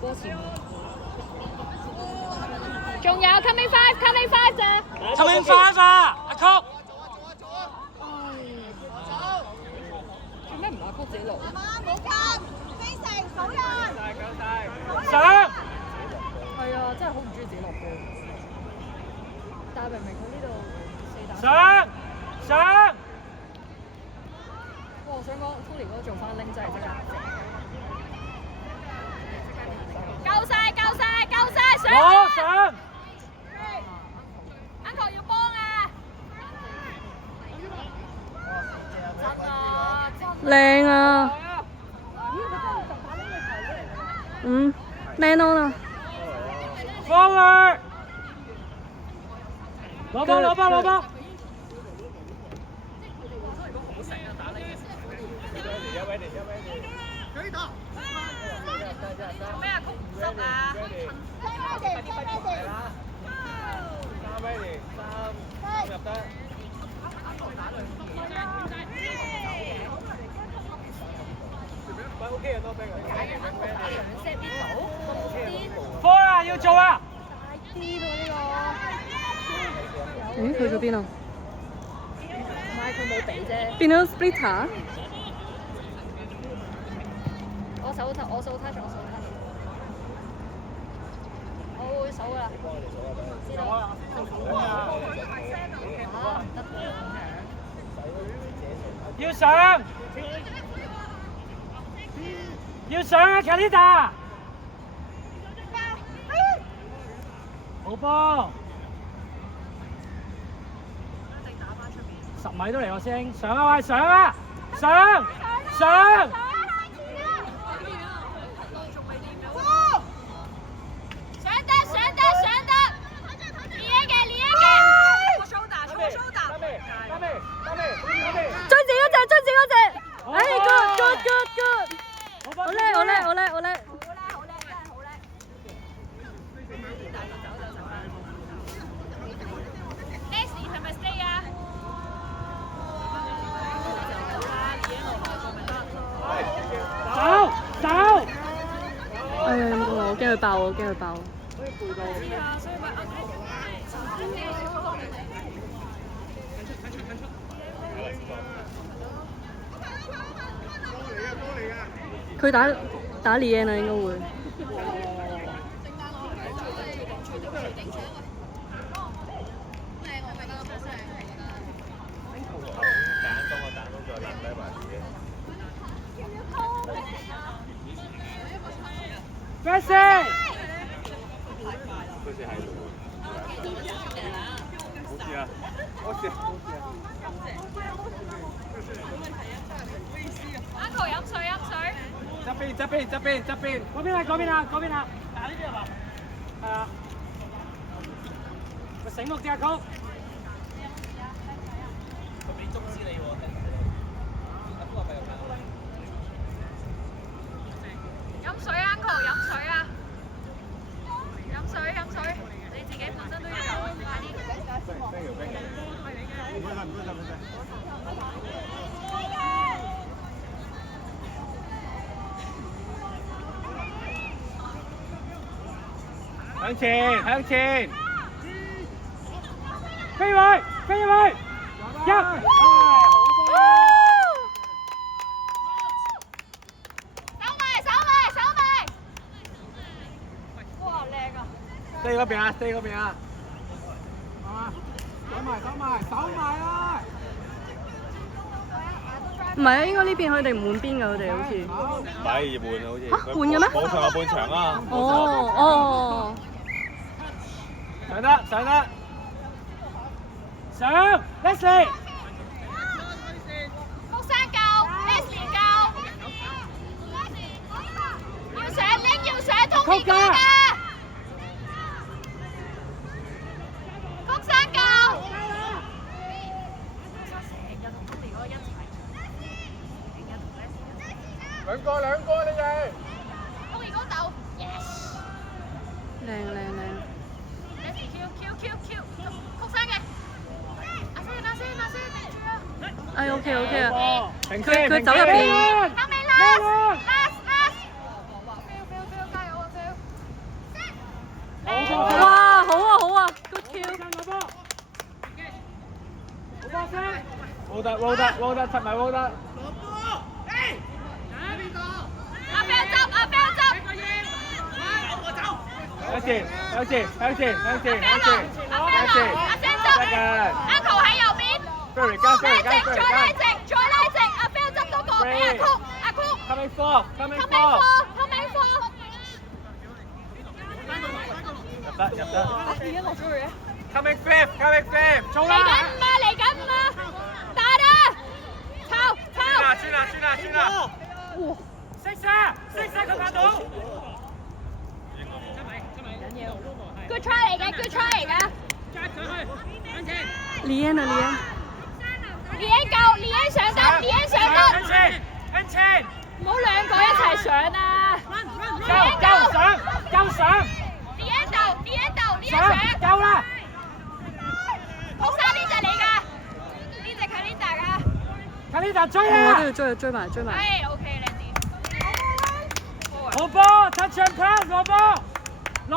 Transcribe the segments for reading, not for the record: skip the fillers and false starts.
波前。仲有 coming five 咋 ？coming five 啊，阿曲。做咩唔阿曲自己落？冇急，飛成數人。上。係啊，真係好唔中意自己落波。但係明明佢呢度4打。上。哇！我想講 Tony 嗰個做翻拎真係即刻正。夠晒！上！我上。Uncle 要幫啊！靚啊！man on 啊！放佢！攞波！做咩啊？曲唔足啊！入得。OK 啊，多俾佢。科啊，要做啊！大啲喎呢去咗邊啊？唔係佢冇俾啫。變咗 splitter。我數 touch。我會數㗎啦。知道。要上啊 ，Kalita！ 好波！10米都嚟我聲，上啊喂，上！追住嗰隻！哎 ，good！ 好叻！Leslie 係咪 stay 啊？走！哎呀，我驚佢爆。佢打李安啦，應該會。Messi！ Uncle 飲水。側邊，嗰邊啊！打呢邊係嘛？係啊。個醒目啲啊，曲。佢俾中資你喎，阿哥係咪有教你？飲水 Uncle 飲水啊！飲水，你自己本身都要有，快啲。向前！飛位！入！手埋！哇，靚啊！ stay 嗰邊啊！走埋啊！唔係啊，應該呢邊佢哋唔換邊㗎，佢哋好似。唔係換啊，好似。嚇換嘅咩？冇上下半場啊！哦。上！Leslie！ 福山夠 ，Leslie 夠，要上通電講㗎。福山夠。成日同 Tony 嗰個一齊，兩個你哋。 Tony 嗰度 ，yes。靚。Q，福山嘅。阿先，住啊。哎，OK 啊。佢佢走入邊。後尾 last，加油啊 Phil！ ，Wold，出埋 Wold。阿飛執，阿飛執。向前，向前，向前，向前，向前，向前。阿飛執。Uncle 喺右邊。Ferry 加 Ferry 加 Ferry 加。再拉直，再拉直。阿飛執嗰個俾阿曲，阿曲。Coming four，coming four。入得，入得。已經落咗去嘅。Coming fifth，coming fifth。做啦。嚟緊五啊！打啦！抄！轉啦！哇！識佢拍到。Good try 嚟嘅，Good try 嚟嘅。李嫣啊，李嫣夠，李嫣上得，李嫣上得。向前。唔好兩個一齊上啊！夠上。李嫣鬥，上，夠啦。學生呢隻你㗎，呢隻係呢隻㗎。Kalida 追我啊！都要追埋。係 OK 靚啲。攞波 ，touch and pass，攞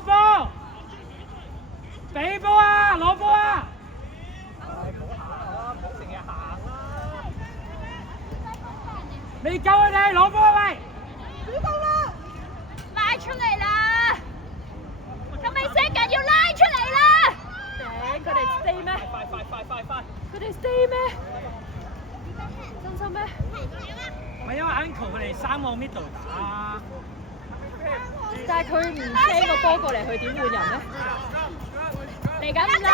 波，俾波啊，攞波啊！未夠佢哋攞波啊喂！拉出嚟啦！咁你second要拉出嚟啦！頂，佢哋 stay 咩？快！佢哋 stay 咩？真心咩？唔係因為 Uncle 佢哋3個 middle 打。但係佢唔 send 個波過嚟，佢點換人咧？嚟緊啦！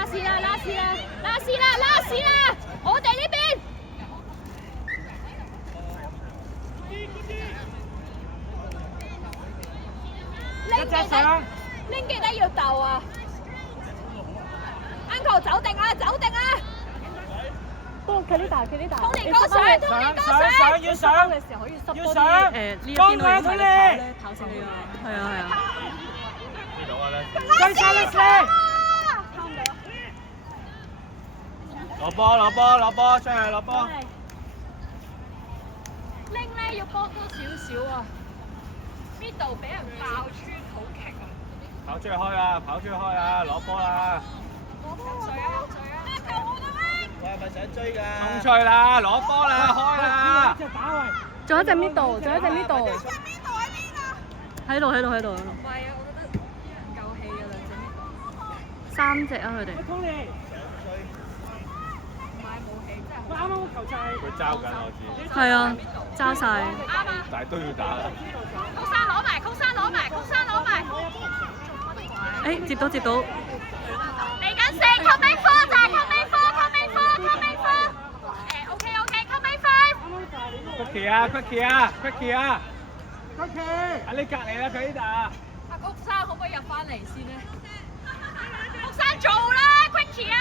拉屎啦！我哋呢邊。拎記得要鬥啊 ！Uncle 走定啊！不過佢呢度，通年哥上要上嘅時候可以濕多啲。呢一邊都要睇咧，跑死你啊！係啊。呢度啊咧。追上嚟先！攞波，出去攞波。拎咧要幫多少少啊！呢度俾人爆穿好勁啊！跑出去開啊，攞波啦！球冇得拎！我係咪想追㗎？衝出去啦，攞波啦，開啦！仲有一隻 middle，喺度。唔係啊，我覺得夠氣嘅兩隻呢3隻啊佢哋。買武器真係好。啱啱個球就係佢揸緊我知。係啊，揸晒。啱啊！但係都要打啦。曲山攞埋！誒，接到。嚟緊4 coming 4就係 coming 4 coming 5 Quickie 啊！喺你隔離啦，佢呢度。阿谷生可唔可以入翻嚟先咧？學生做啦 Quickie 啊！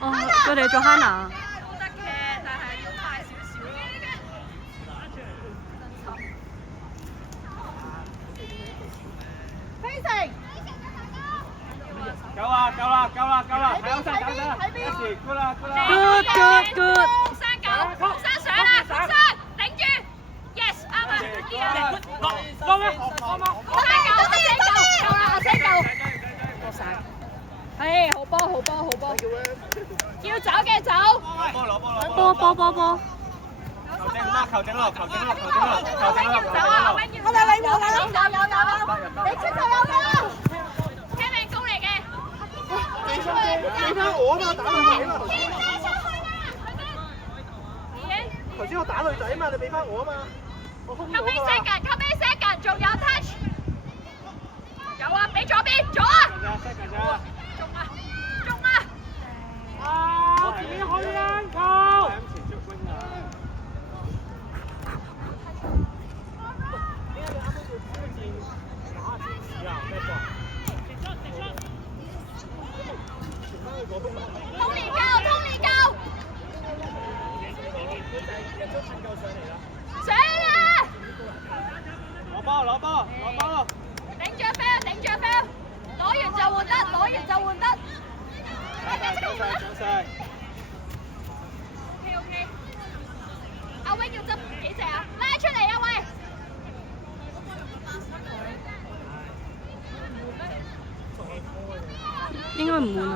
哦，佢哋做 Hannah。都得嘅，但係要快少少咯。飛成！夠啦！睇好晒揀啦！一時 good 啦！ Good。學生夠，學生上啦，學生頂住 ，yes 啱啊，落咩？學生夠，夠啦，學生夠，過晒。係好波。要走嘅走，波。球整落！有，你出就有啦，聽命工嚟嘅，俾翻我啊嘛，打女仔啊嘛，頭先我打女仔啊嘛，你俾翻我啊嘛，我空咗啊嘛。Coming second，仲有 touch， 有啊，俾左邊，左啊，中啊，我自己去啊，球！通年夠，上啦！攞波！頂住 fail，攞完就換得。上晒。OK， 阿 Wing 要執幾隻啊？拉出嚟啊喂！應該唔換啊。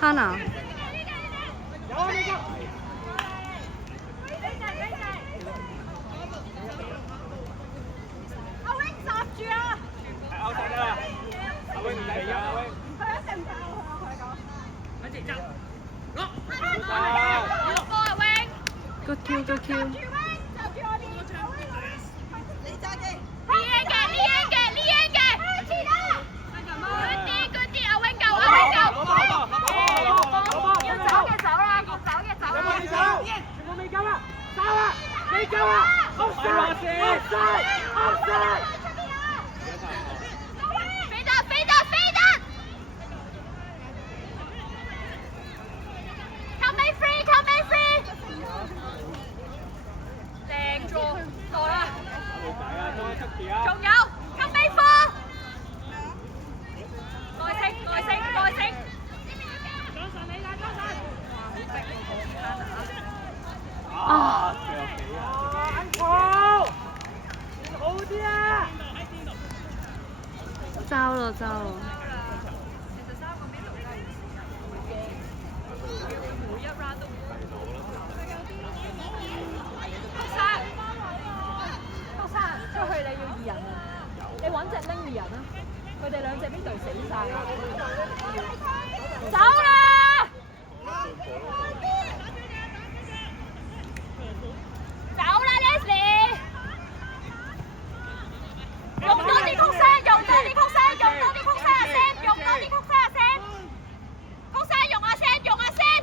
Hannah。有啊，呢個。阿 wing 閘住啊！係歐曬得啦，阿 wing 唔使㗎，阿 wing。佢一定走啊！我同你講。跟住走，落。落波啊 wing！ Good kill, good kill。閘住我邊。你揸機。呢嘅。Good 啲，阿 wing 救，阿 wing 救。要走嘅走啦，要走嘅走啦。全部未夠啊！走啊！未夠啊！offside！飛得！Come in free！正咗，過啦。冇計啊，多一出字啊！仲有 come in four！耐性！啊！仲有幾啊？好啲啊！爭咯。其實3個 middle 都係每一 round 都學生出去你要2人啊！你揾隻拎2人啊！佢哋2隻邊隊死晒。走啦！走啦 Leslie！ 用多啲曲聲啊 Sam！ 曲聲用阿 Sam！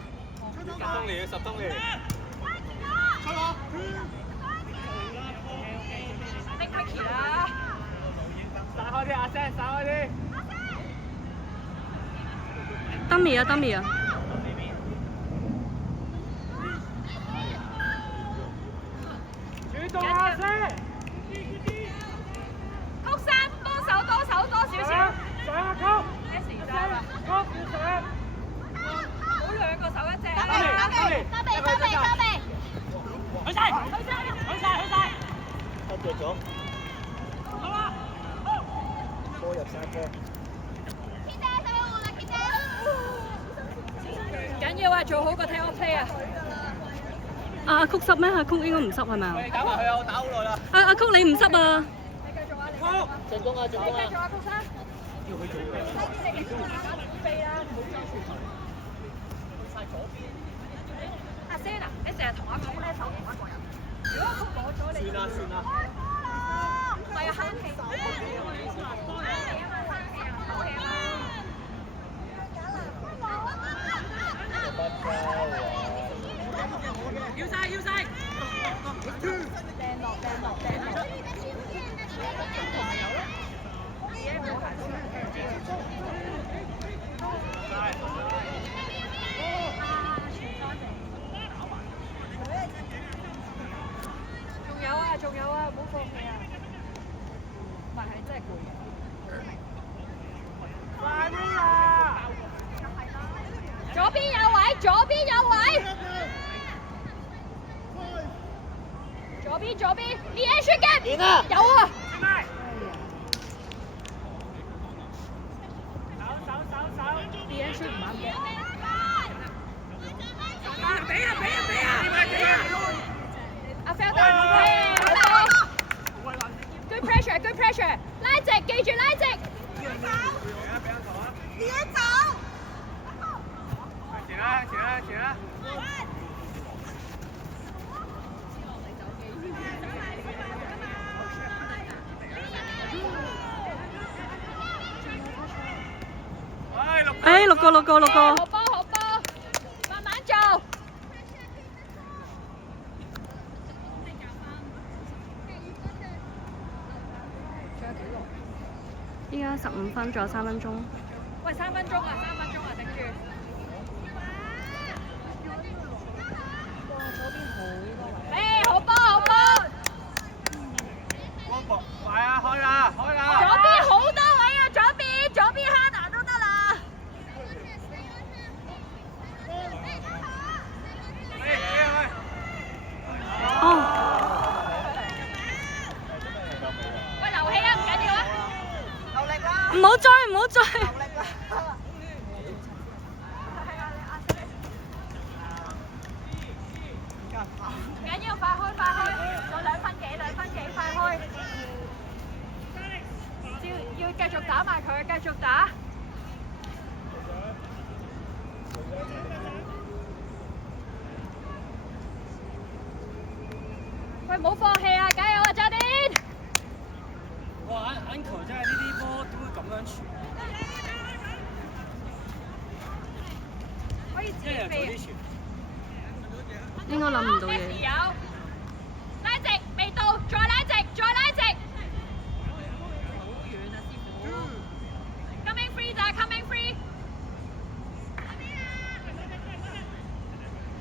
10公里，10公里。拎 Ricky 啦！散開啲阿 Sam， 散開啲。Dummy 啊！主動阿 Sam！ 曲生幫手多少少。上啊曲 Leslie 走啦！曲要上。好2個手一隻。收皮！去晒！得着咗。波入晒波。唔緊要啊，做好個 take off play 啊！阿曲濕咩？阿曲應該唔濕係咪啊？你搞埋佢啊！我打好耐啦。阿曲你唔濕啊？你繼續啊！進攻啊！繼續啊，曲生！叫佢做咩？飛啦，唔好裝住。阿 Sen 啊，你成日同阿曲咧手同一個人。如果曲攞咗你，算啦。唔係啊，慳氣。慳氣啊嘛，唞氣啊嘛。要晒！掟落。仲有啊，唔好放棄啊！唔係真係攰。快啲啊！左邊有位。左邊，呢 H 嘅。有啊。手。啲 H 唔啱嘅。俾啊！阿 Felder。Good pressure， 拉直，記住拉直。前啦！6個。好波，慢慢做。依家15分，仲有3分鐘。喂，3分鐘啊，頂住。好波。快啊！開啦！左邊好多位啊，左邊 Hannah 都得啦。喂，流氣啊，唔緊要啊。唔好追！繼續打埋佢，繼續打。喂，冇放棄啊！加油啊，扎甸！哇，Uncle 真係呢啲波點會咁樣傳？可以自己飛啊！應該諗唔到嘢。有，拉直，未到，再拉直，再拉直。好遠啊，師傅。Coming free 咋 ？Coming free。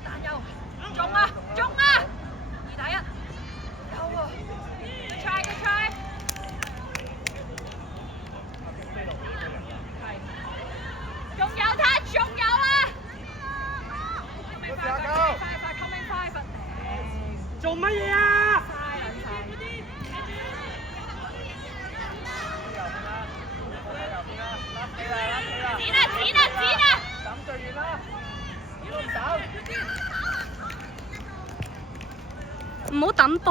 彈右，中啊，中啊！2打1。有啊。Good try, good try。係。仲有他，仲有啊！做乜嘢啊？剪啊剪啊剪啊！等最遠啦，呢度唔走。唔好抌波。